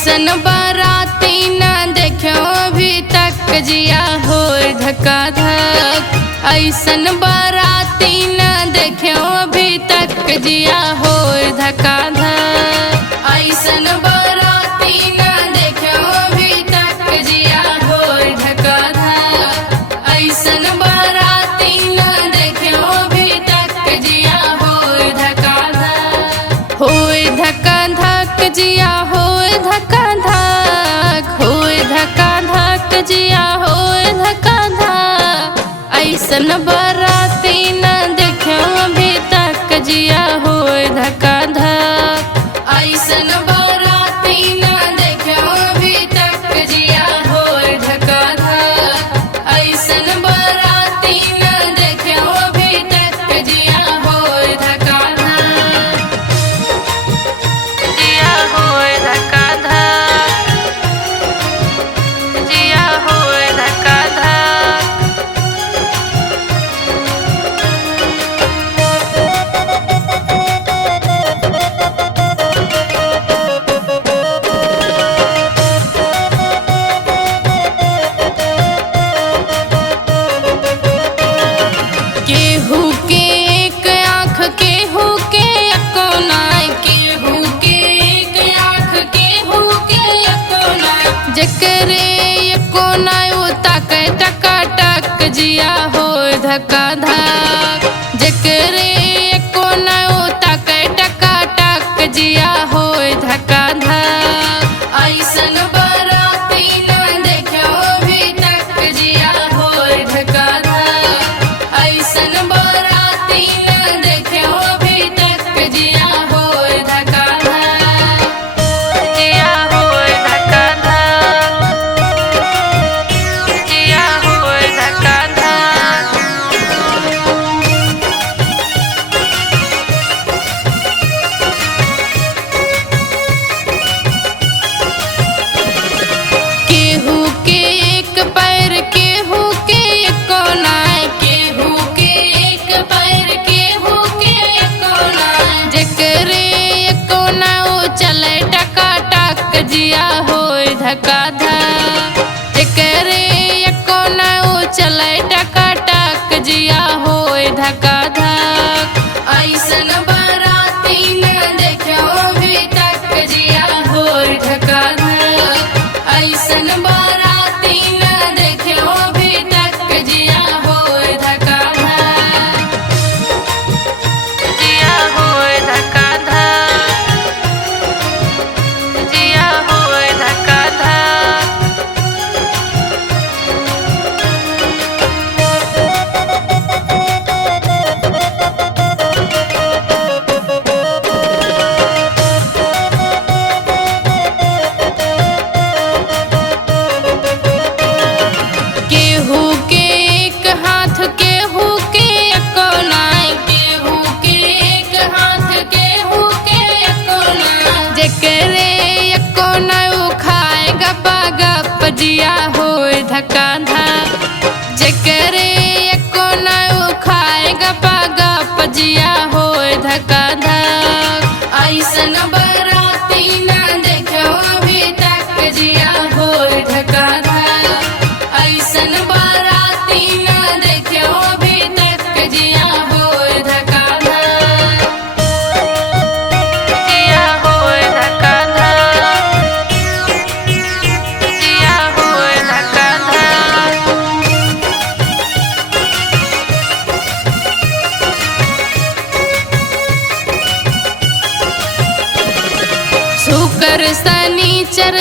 ऐसन बाराती न देखो अभी तक जिया हो धक्का धक। ऐसन बाराती न देखो अभी तक जिया हो धक्का धक। ऐसन बाराती न देखो अभी तक जिया हो धक्का धक। ऐसन बाराती न देखो अभी तक जिया हो धक्का धक। होए धक्का धक जिया होए धक्का धक। होए धक्का धक जिया होए धक्का धक। ऐसन बाराती न देखो अभी तक जिया होए धक्का धक। ऐसन बाराती न देखो अभी तक जिया होए धक्का धक। ऐसन बाराती न देखो अभी तक जिया होए धक्का धक। जिया होए धक्का धक। जिया होए धक्का धक। केहू के एक आँख केहू के एको नाय। केहू के एक आँख केहू के एको नाय। जकरे एको नाय वो ताके टका टक जिया होए धक्का धक। जकरे एको नाय वो ताके टका टक जिया होए धक्का धक। ऐसन बाराती न देखो अभी तक जिया होए धक्का धक। ऐसन बाराती न देखो अभी तक जिया होए धक्का धक। जिया होए धक्का धक। जिया होए धक्का धक। केहू के एक पैर केहू के एको नाय। केहू के एक पैर केहू के एको नाय। जकरे एको नाय वो चले टका टक जिया होए धक्का धक। जकरे एको नाय वो चले टका टक जिया होए धक्का धक। ऐसन बाराती न देखो अभी तक जिया होए धक्का धक। ऐसन बाराती न देखो अभी तक जिया होए धक्का धक। जिया होए धक्का धक। जिया होए धक्का धक। केहू के एक हाथ केहू के एको नाय। केहू के एक हाथ केहू के एको नाय। जकरे एको नाय वो खाए गपा गप जिया होए धक्का धक। जकरे एको नाय वो खाए गपा गप जिया होए धक्का धक। ऐसन बाराती न देखो अभी तक जिया होए धक्का धक। ऐसन बाराती न देखो अभी तक जिया होए धक्का धक। जिया होए धक्का धक। जिया होए धक्का धक। शुक्र शनिचर